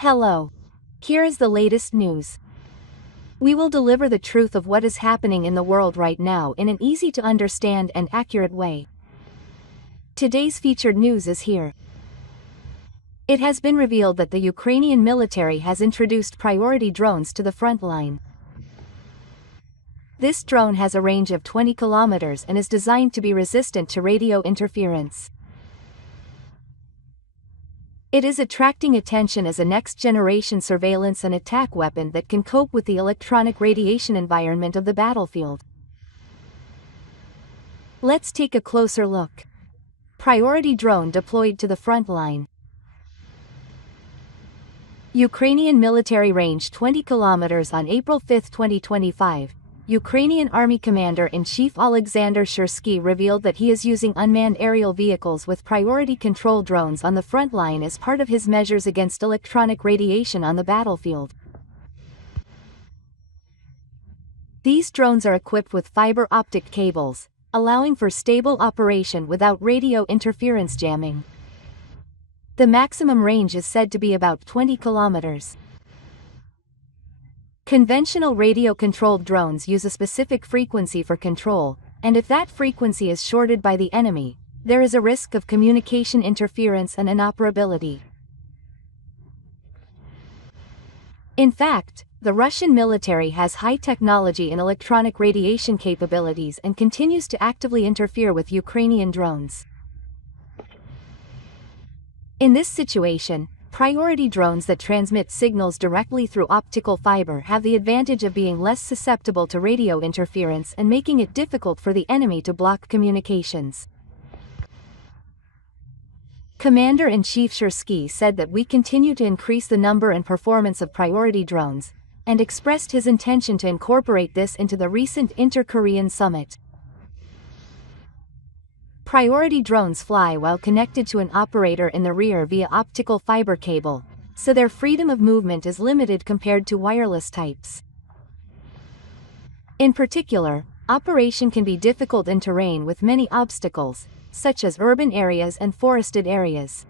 Hello. Here is the latest news. We will deliver the truth of what is happening in the world right now in an easy to understand and accurate way. Today's featured news is here. It has been revealed that the Ukrainian military has introduced priority drones to the front line. This drone has a range of 20 kilometers and is designed to be resistant to radio interference. It is attracting attention as a next-generation surveillance and attack weapon that can cope with the electronic radiation environment of the battlefield. Let's take a closer look. Priority drone deployed to the front line. Ukrainian military range 20 kilometers on April 5, 2025. Ukrainian Army Commander-in-Chief Alexander Syrsky revealed that he is using unmanned aerial vehicles with priority control drones on the front line as part of his measures against electronic radiation on the battlefield. These drones are equipped with fiber optic cables, allowing for stable operation without radio interference jamming. The maximum range is said to be about 20 kilometers. Conventional radio-controlled drones use a specific frequency for control, and if that frequency is shorted by the enemy, there is a risk of communication interference and inoperability. In fact, the Russian military has high technology in electronic radiation capabilities and continues to actively interfere with Ukrainian drones. In this situation, priority drones that transmit signals directly through optical fiber have the advantage of being less susceptible to radio interference and making it difficult for the enemy to block communications. Commander-in-Chief Syrsky said that we continue to increase the number and performance of priority drones, and expressed his intention to incorporate this into the recent Inter-Korean summit. Priority drones fly while connected to an operator in the rear via optical fiber cable, so their freedom of movement is limited compared to wireless types. In particular, operation can be difficult in terrain with many obstacles, such as urban areas and forested areas.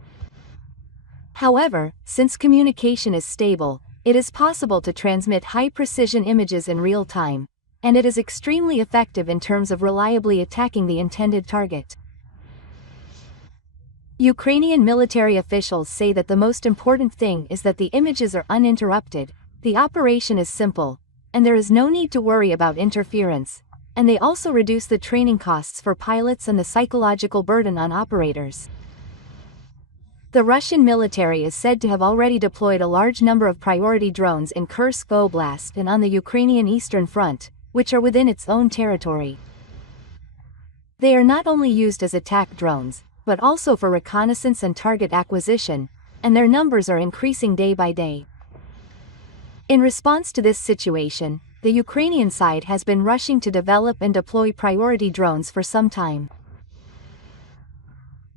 However, since communication is stable, it is possible to transmit high-precision images in real time, and it is extremely effective in terms of reliably attacking the intended target. Ukrainian military officials say that the most important thing is that the images are uninterrupted, the operation is simple, and there is no need to worry about interference, and they also reduce the training costs for pilots and the psychological burden on operators. The Russian military is said to have already deployed a large number of priority drones in Kursk Oblast and on the Ukrainian Eastern Front, which are within its own territory. They are not only used as attack drones, but also for reconnaissance and target acquisition, and their numbers are increasing day by day. In response to this situation, the Ukrainian side has been rushing to develop and deploy priority drones for some time.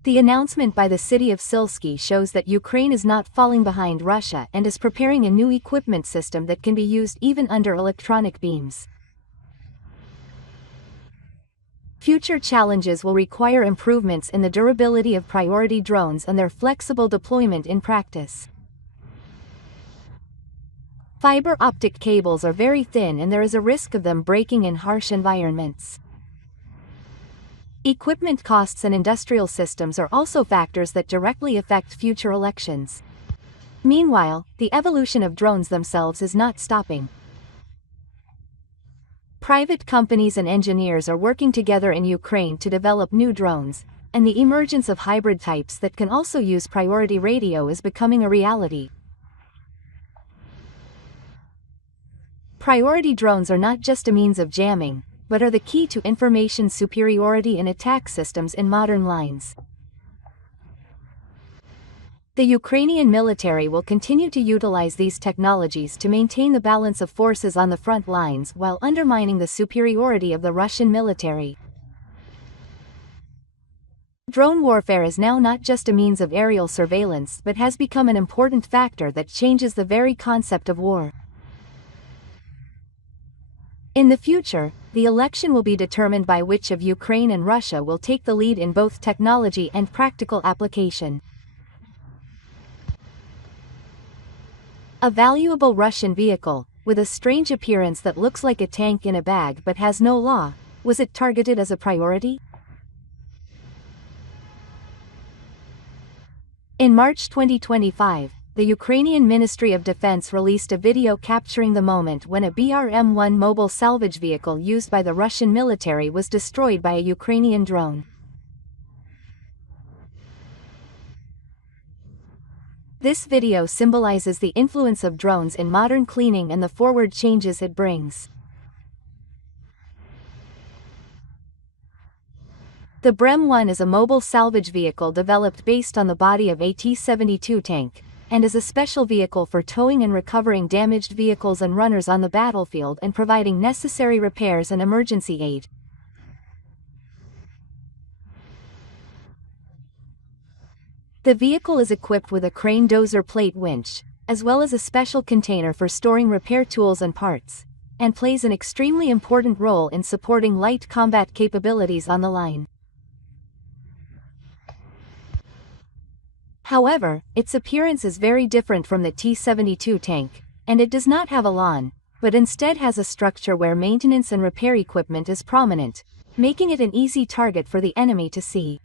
The announcement by the city of Silsky shows that Ukraine is not falling behind Russia and is preparing a new equipment system that can be used even under electronic beams. Future challenges will require improvements in the durability of priority drones and their flexible deployment in practice. Fiber optic cables are very thin and there is a risk of them breaking in harsh environments. Equipment costs and industrial systems are also factors that directly affect future elections. Meanwhile, the evolution of drones themselves is not stopping. Private companies and engineers are working together in Ukraine to develop new drones, and the emergence of hybrid types that can also use priority radio is becoming a reality. Priority drones are not just a means of jamming, but are the key to information superiority in attack systems in modern lines. The Ukrainian military will continue to utilize these technologies to maintain the balance of forces on the front lines while undermining the superiority of the Russian military. Drone warfare is now not just a means of aerial surveillance but has become an important factor that changes the very concept of war. In the future, the election will be determined by which of Ukraine and Russia will take the lead in both technology and practical application. A valuable Russian vehicle, with a strange appearance that looks like a tank in a bag but has no law, was it targeted as a priority? In March 2025, the Ukrainian Ministry of Defense released a video capturing the moment when a BRM-1 mobile salvage vehicle used by the Russian military was destroyed by a Ukrainian drone. This video symbolizes the influence of drones in modern cleaning and the forward changes it brings. The BRM-1 is a mobile salvage vehicle developed based on the body of a T-72 tank, and is a special vehicle for towing and recovering damaged vehicles and runners on the battlefield and providing necessary repairs and emergency aid. The vehicle is equipped with a crane dozer plate winch, as well as a special container for storing repair tools and parts, and plays an extremely important role in supporting light combat capabilities on the line. However, its appearance is very different from the T-72 tank, and it does not have a lawn, but instead has a structure where maintenance and repair equipment is prominent, making it an easy target for the enemy to see.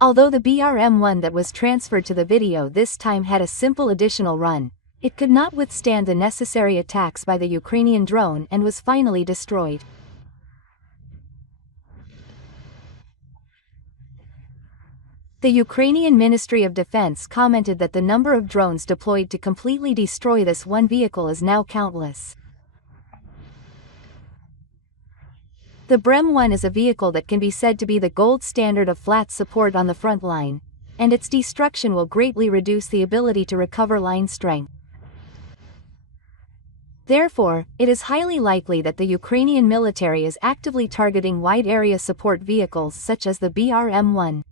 Although the BRM-1 that was transferred to the video this time had a simple additional run, it could not withstand the necessary attacks by the Ukrainian drone and was finally destroyed. The Ukrainian Ministry of Defense commented that the number of drones deployed to completely destroy this one vehicle is now countless. The BRM-1 is a vehicle that can be said to be the gold standard of flat support on the front line, and its destruction will greatly reduce the ability to recover line strength. Therefore, it is highly likely that the Ukrainian military is actively targeting wide-area support vehicles such as the BRM-1.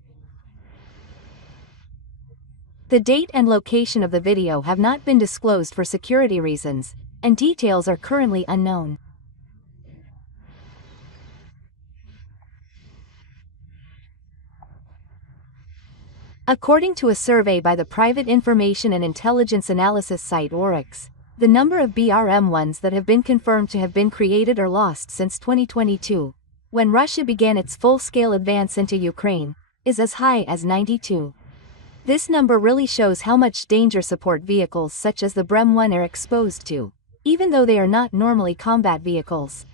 The date and location of the video have not been disclosed for security reasons, and details are currently unknown. According to a survey by the private information and intelligence analysis site Oryx, the number of BRM-1s that have been confirmed to have been created or lost since 2022, when Russia began its full-scale advance into Ukraine, is as high as 92. This number really shows how much danger support vehicles such as the BRM-1 are exposed to, even though they are not normally combat vehicles.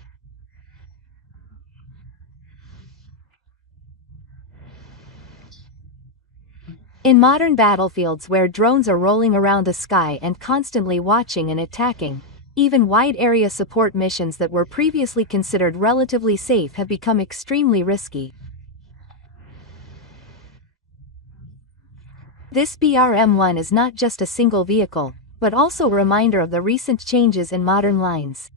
In modern battlefields where drones are rolling around the sky and constantly watching and attacking, even wide-area support missions that were previously considered relatively safe have become extremely risky. This BRM-1 is not just a single vehicle, but also a reminder of the recent changes in modern lines.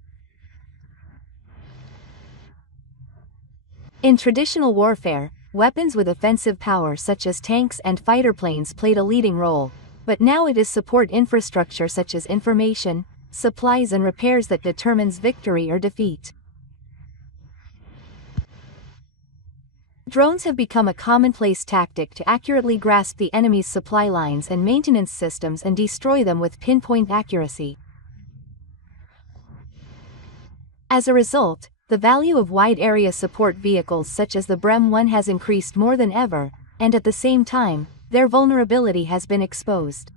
In traditional warfare, weapons with offensive power such as tanks and fighter planes played a leading role, but now it is support infrastructure such as information, supplies and repairs that determines victory or defeat. Drones have become a commonplace tactic to accurately grasp the enemy's supply lines and maintenance systems and destroy them with pinpoint accuracy. As a result, the value of wide-area support vehicles such as the BRM-1 has increased more than ever, and at the same time, their vulnerability has been exposed.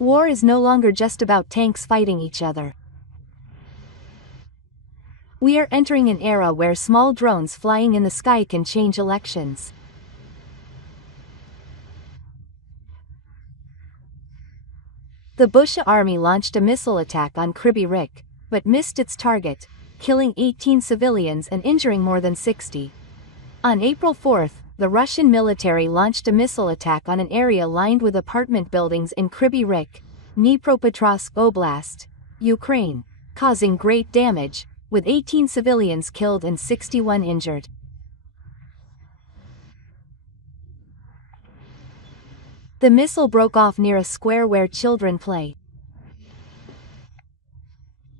War is no longer just about tanks fighting each other. We are entering an era where small drones flying in the sky can change elections. The Bush Army launched a missile attack on Kryvyi Rih, but missed its target, killing 18 civilians and injuring more than 60. On April 4, the Russian military launched a missile attack on an area lined with apartment buildings in Kryvyi Rih, Dnipropetrovsk Oblast, Ukraine, causing great damage, with 18 civilians killed and 61 injured. The missile broke off near a square where children play.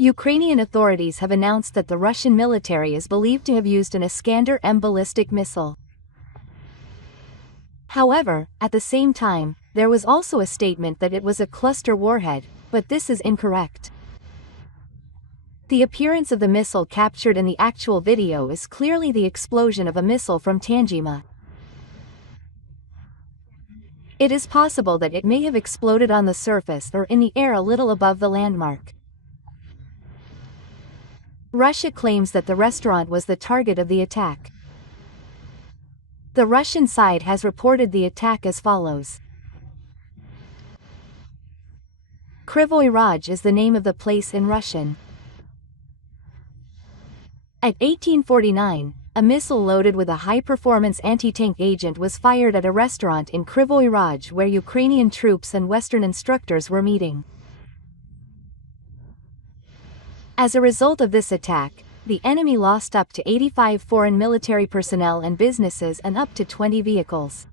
Ukrainian authorities have announced that the Russian military is believed to have used an Iskander-M ballistic missile. However, at the same time, there was also a statement that it was a cluster warhead, but this is incorrect. The appearance of the missile captured in the actual video is clearly the explosion of a missile from Tanjima. It is possible that it may have exploded on the surface or in the air a little above the landmark. Russia claims that the restaurant was the target of the attack. The Russian side has reported the attack as follows. Krivoy Raj is the name of the place in Russian. At 1849, a missile loaded with a high-performance anti-tank agent was fired at a restaurant in Krivoy Raj where Ukrainian troops and Western instructors were meeting. As a result of this attack, the enemy lost up to 85 foreign military personnel and businesses and up to 20 vehicles.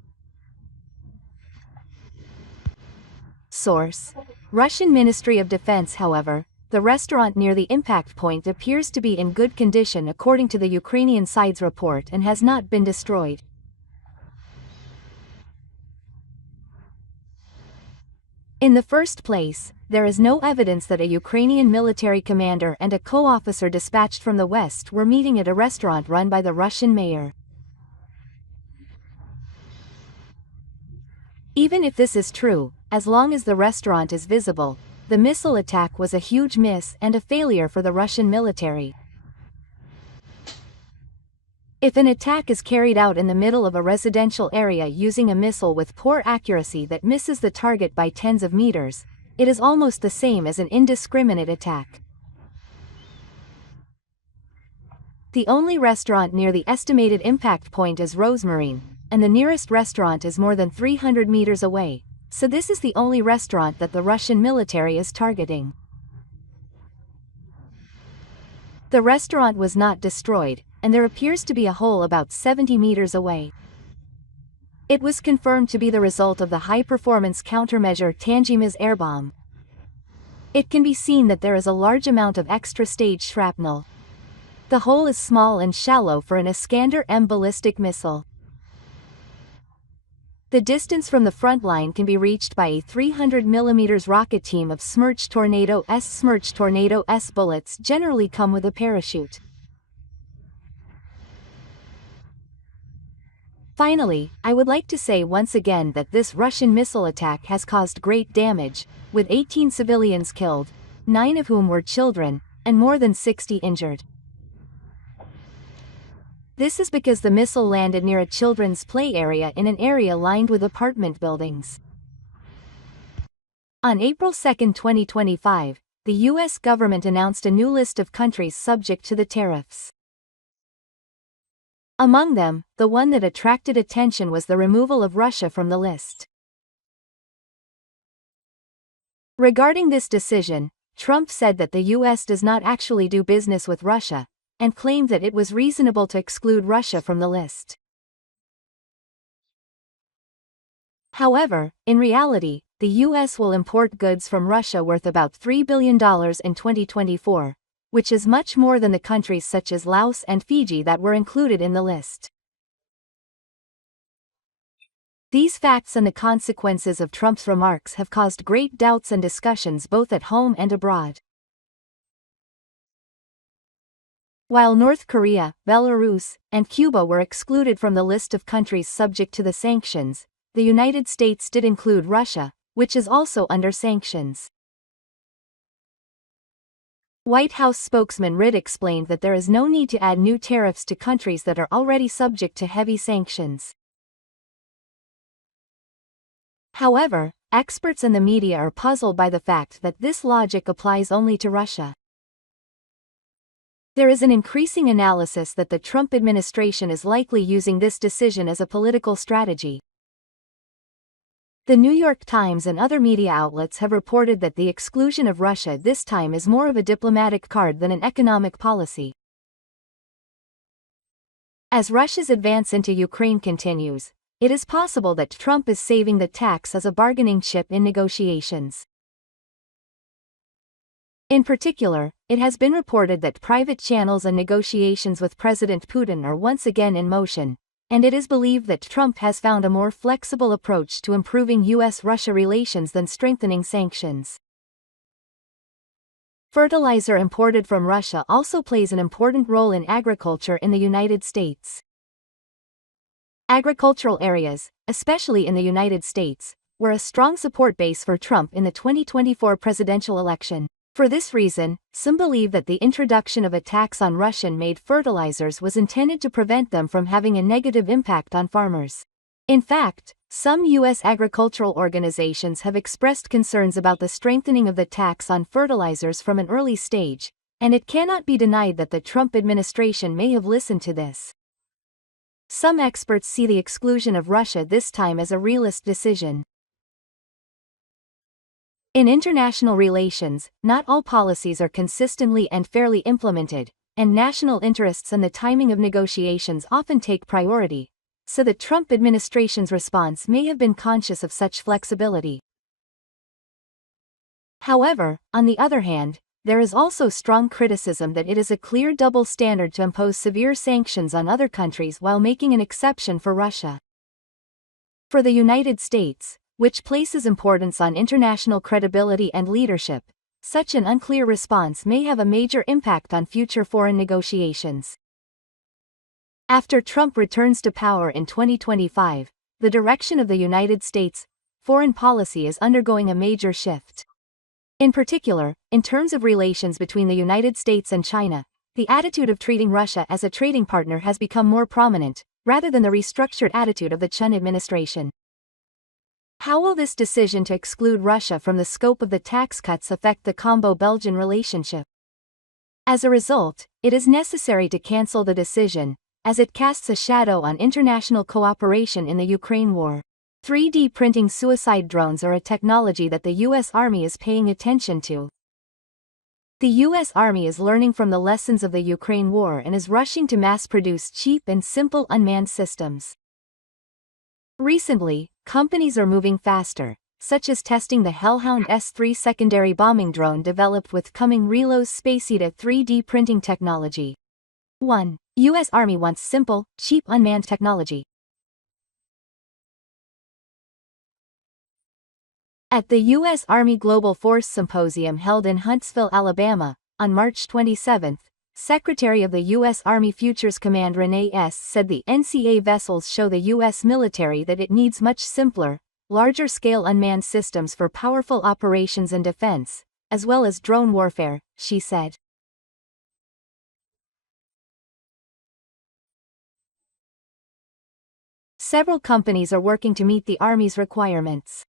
Source: Russian Ministry of Defense. However, the restaurant near the impact point appears to be in good condition according to the Ukrainian side's report and has not been destroyed. In the first place, there is no evidence that a Ukrainian military commander and a co-officer dispatched from the West were meeting at a restaurant run by the Russian mayor. Even if this is true, as long as the restaurant is visible, the missile attack was a huge miss and a failure for the Russian military. If an attack is carried out in the middle of a residential area using a missile with poor accuracy that misses the target by tens of meters, it is almost the same as an indiscriminate attack. The only restaurant near the estimated impact point is Rosemarine, and the nearest restaurant is more than 300 meters away, so this is the only restaurant that the Russian military is targeting. The restaurant was not destroyed, and there appears to be a hole about 70 meters away. It was confirmed to be the result of the high-performance countermeasure Tanjima's air bomb. It can be seen that there is a large amount of extra-stage shrapnel. The hole is small and shallow for an Iskander-M ballistic missile. The distance from the front line can be reached by a 300 mm rocket team of Smerch Tornado S. Smerch Tornado S bullets generally come with a parachute. Finally, I would like to say once again that this Russian missile attack has caused great damage, with 18 civilians killed, 9 of whom were children, and more than 60 injured. This is because the missile landed near a children's play area in an area lined with apartment buildings. On April 2, 2025, the U.S. government announced a new list of countries subject to the tariffs. Among them, the one that attracted attention was the removal of Russia from the list. Regarding this decision, Trump said that the U.S. does not actually do business with Russia, and claimed that it was reasonable to exclude Russia from the list. However, in reality, the U.S. will import goods from Russia worth about $3 billion in 2024, which is much more than the countries such as Laos and Fiji that were included in the list. These facts and the consequences of Trump's remarks have caused great doubts and discussions both at home and abroad. While North Korea, Belarus, and Cuba were excluded from the list of countries subject to the sanctions, the United States did include Russia, which is also under sanctions. White House spokesman Reid explained that there is no need to add new tariffs to countries that are already subject to heavy sanctions. However, experts and the media are puzzled by the fact that this logic applies only to Russia. There is an increasing analysis that the Trump administration is likely using this decision as a political strategy. The New York Times and other media outlets have reported that the exclusion of Russia this time is more of a diplomatic card than an economic policy. As Russia's advance into Ukraine continues, it is possible that Trump is saving the tax as a bargaining chip in negotiations. In particular, it has been reported that private channels and negotiations with President Putin are once again in motion, and it is believed that Trump has found a more flexible approach to improving US-Russia relations than strengthening sanctions. Fertilizer imported from Russia also plays an important role in agriculture in the United States. Agricultural areas, especially in the United States, were a strong support base for Trump in the 2024 presidential election. For this reason, some believe that the introduction of a tax on Russian-made fertilizers was intended to prevent them from having a negative impact on farmers. In fact, some U.S. agricultural organizations have expressed concerns about the strengthening of the tax on fertilizers from an early stage, and it cannot be denied that the Trump administration may have listened to this. Some experts see the exclusion of Russia this time as a realist decision. In international relations, not all policies are consistently and fairly implemented, and national interests and the timing of negotiations often take priority, so the Trump administration's response may have been conscious of such flexibility. However, on the other hand, there is also strong criticism that it is a clear double standard to impose severe sanctions on other countries while making an exception for Russia. For the United States, which places importance on international credibility and leadership, such an unclear response may have a major impact on future foreign negotiations. After Trump returns to power in 2025, the direction of the United States' foreign policy is undergoing a major shift. In particular, in terms of relations between the United States and China, the attitude of treating Russia as a trading partner has become more prominent, rather than the restructured attitude of the Chun administration. How will this decision to exclude Russia from the scope of the tax cuts affect the Combo-Belgian relationship? As a result, it is necessary to cancel the decision, as it casts a shadow on international cooperation in the Ukraine war. 3D printing suicide drones are a technology that the U.S. Army is paying attention to. The U.S. Army is learning from the lessons of the Ukraine war and is rushing to mass-produce cheap and simple unmanned systems. Recently, companies are moving faster, such as testing the Hellhound S-3 secondary bombing drone developed with Cumming Relo's Spaceita 3D printing technology. 1. U.S. Army wants simple, cheap unmanned technology. At the U.S. Army Global Force Symposium held in Huntsville, Alabama, on March 27, Secretary of the U.S. Army Futures Command Renee S. said the NCA vessels show the U.S. military that it needs much simpler, larger-scale unmanned systems for powerful operations and defense, as well as drone warfare, she said. Several companies are working to meet the Army's requirements.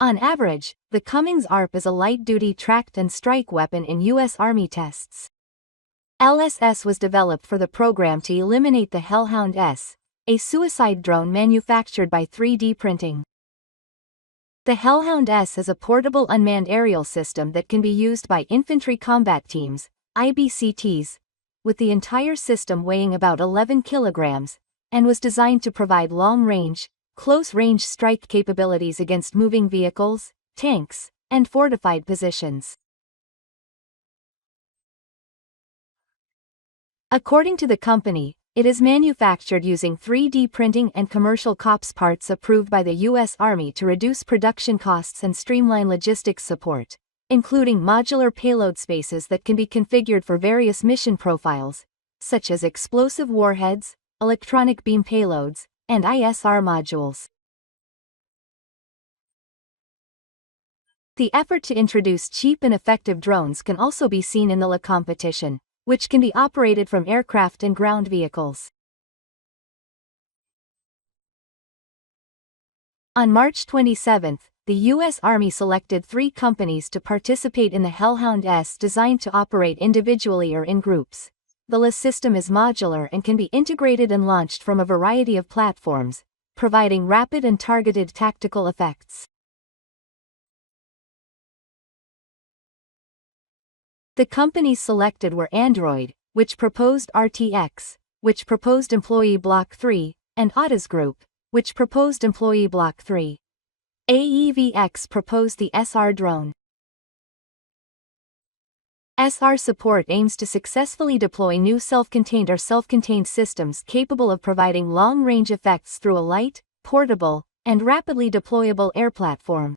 On average, the Cummings ARP is a light-duty tracked and strike weapon in U.S. Army tests. LSS was developed for the program to eliminate the Hellhound S, a suicide drone manufactured by 3D printing. The Hellhound S is a portable unmanned aerial system that can be used by infantry combat teams, IBCTs, with the entire system weighing about 11 kilograms, and was designed to provide long-range, close-range strike capabilities against moving vehicles, tanks, and fortified positions. According to the company, it is manufactured using 3D printing and commercial COPS parts approved by the U.S. Army to reduce production costs and streamline logistics support, including modular payload spaces that can be configured for various mission profiles, such as explosive warheads, electronic beam payloads, and ISR modules. The effort to introduce cheap and effective drones can also be seen in the LA competition, which can be operated from aircraft and ground vehicles. On March 27, the U.S. Army selected 3 companies to participate in the Hellhound S designed to operate individually or in groups. The LA system is modular and can be integrated and launched from a variety of platforms, providing rapid and targeted tactical effects. The companies selected were Android, which proposed RTX, which proposed Employee Block 3, and Autos Group, which proposed Employee Block 3. AEVX proposed the SR drone. SR support aims to successfully deploy new self-contained or self-contained systems capable of providing long-range effects through a light, portable, and rapidly deployable air platform.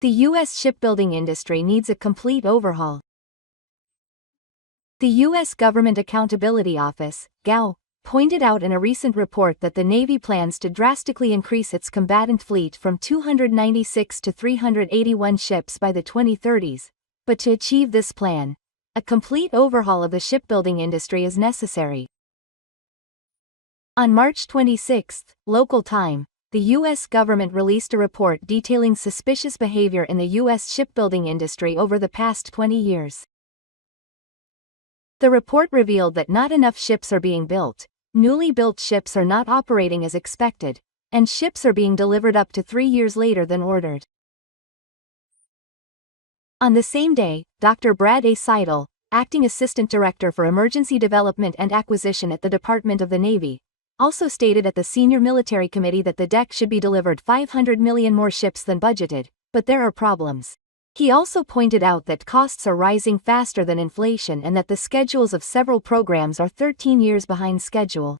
The U.S. shipbuilding industry needs a complete overhaul. The U.S. Government Accountability Office, GAO, pointed out in a recent report that the Navy plans to drastically increase its combatant fleet from 296 to 381 ships by the 2030s. But to achieve this plan, a complete overhaul of the shipbuilding industry is necessary. On March 26, local time, the U.S. government released a report detailing suspicious behavior in the U.S. shipbuilding industry over the past 20 years. The report revealed that not enough ships are being built, newly built ships are not operating as expected, and ships are being delivered up to 3 years later than ordered. On the same day, Dr. Brad A. Seidel, Acting Assistant Director for Emergency Development and Acquisition at the Department of the Navy, also stated at the Senior Military Committee that the DEC should be delivered 500 million more ships than budgeted, but there are problems. He also pointed out that costs are rising faster than inflation and that the schedules of several programs are 13 years behind schedule.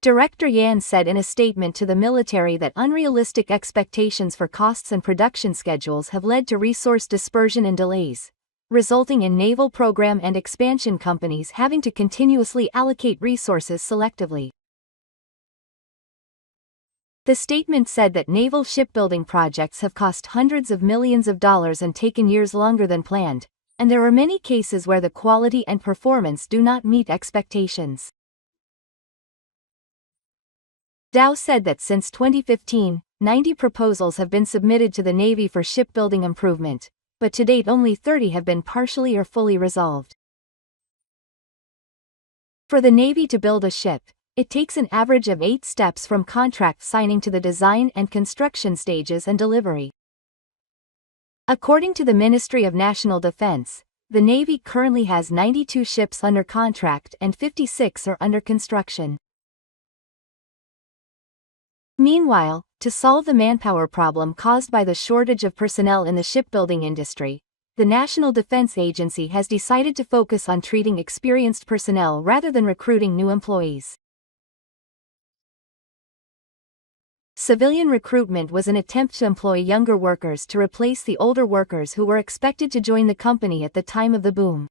Director Yan said in a statement to the military that unrealistic expectations for costs and production schedules have led to resource dispersion and delays, resulting in naval program and expansion companies having to continuously allocate resources selectively. The statement said that naval shipbuilding projects have cost hundreds of millions of dollars and taken years longer than planned, and there are many cases where the quality and performance do not meet expectations. Dow said that since 2015, 90 proposals have been submitted to the Navy for shipbuilding improvement, but to date only 30 have been partially or fully resolved. For the Navy to build a ship, it takes an average of 8 steps from contract signing to the design and construction stages and delivery. According to the Ministry of National Defense, the Navy currently has 92 ships under contract and 56 are under construction. Meanwhile, to solve the manpower problem caused by the shortage of personnel in the shipbuilding industry, the National Defense Agency has decided to focus on treating experienced personnel rather than recruiting new employees. Civilian recruitment was an attempt to employ younger workers to replace the older workers who were expected to join the company at the time of the boom.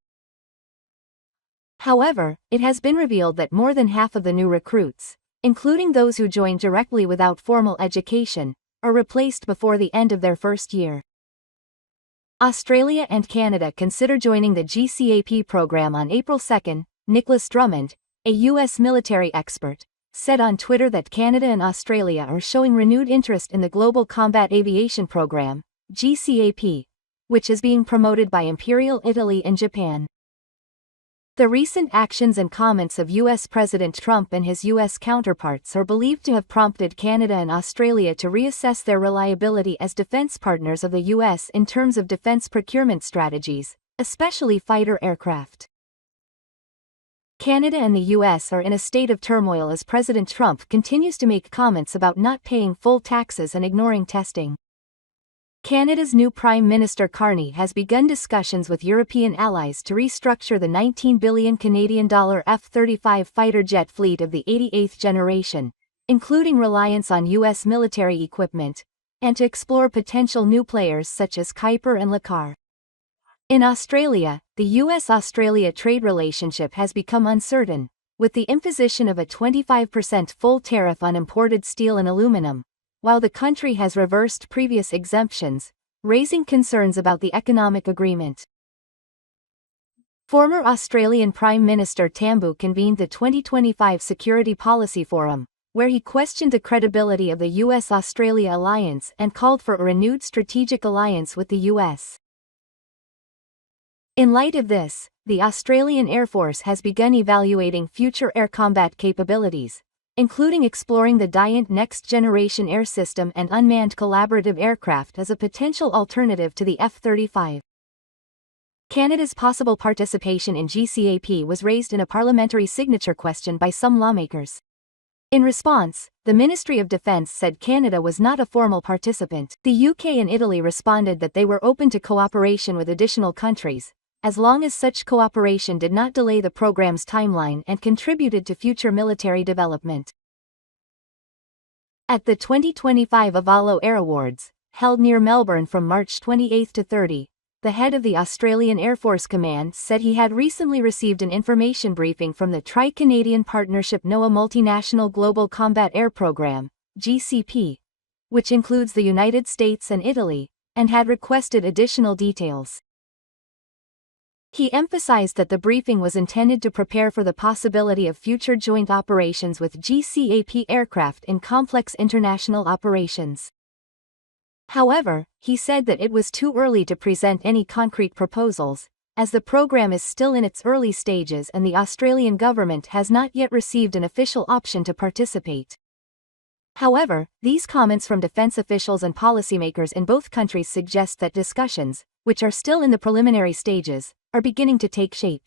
However, it has been revealed that more than half of the new recruits, including those who joined directly without formal education, are replaced before the end of their first year. Australia and Canada consider joining the GCAP program on April 2. Nicholas Drummond, a U.S. military expert, said on Twitter that Canada and Australia are showing renewed interest in the Global Combat Aviation Program, GCAP, which is being promoted by Imperial Italy and Japan. The recent actions and comments of U.S. President Trump and his U.S. counterparts are believed to have prompted Canada and Australia to reassess their reliability as defense partners of the U.S. in terms of defense procurement strategies, especially fighter aircraft. Canada and the U.S. are in a state of turmoil as President Trump continues to make comments about not paying full taxes and ignoring testing. Canada's new Prime Minister Carney has begun discussions with European allies to restructure the $19 billion Canadian F-35 fighter jet fleet of the 88th generation, including reliance on U.S. military equipment, and to explore potential new players such as Kuiper and Lakar. In Australia, the U.S.-Australia trade relationship has become uncertain, with the imposition of a 25% full tariff on imported steel and aluminum, while the country has reversed previous exemptions, raising concerns about the economic agreement. Former Australian Prime Minister Tambu convened the 2025 Security Policy Forum, where he questioned the credibility of the U.S.-Australia alliance and called for a renewed strategic alliance with the U.S. In light of this, the Australian Air Force has begun evaluating future air combat capabilities, including exploring the Giant next-generation air system and unmanned collaborative aircraft as a potential alternative to the F-35. Canada's possible participation in GCAP was raised in a parliamentary signature question by some lawmakers. In response, the Ministry of Defense said Canada was not a formal participant. The UK and Italy responded that they were open to cooperation with additional countries, as long as such cooperation did not delay the program's timeline and contributed to future military development. At the 2025 Avalo Air Awards, held near Melbourne from March 28 to 30, the head of the Australian Air Force Command said he had recently received an information briefing from the Tri-Canadian Partnership NOAA Multinational Global Combat Air Program, GCP, which includes the United States and Italy, and had requested additional details. He emphasized that the briefing was intended to prepare for the possibility of future joint operations with GCAP aircraft in complex international operations. However, he said that it was too early to present any concrete proposals, as the program is still in its early stages and the Australian government has not yet received an official option to participate. However, these comments from defense officials and policymakers in both countries suggest that discussions, which are still in the preliminary stages, are beginning to take shape.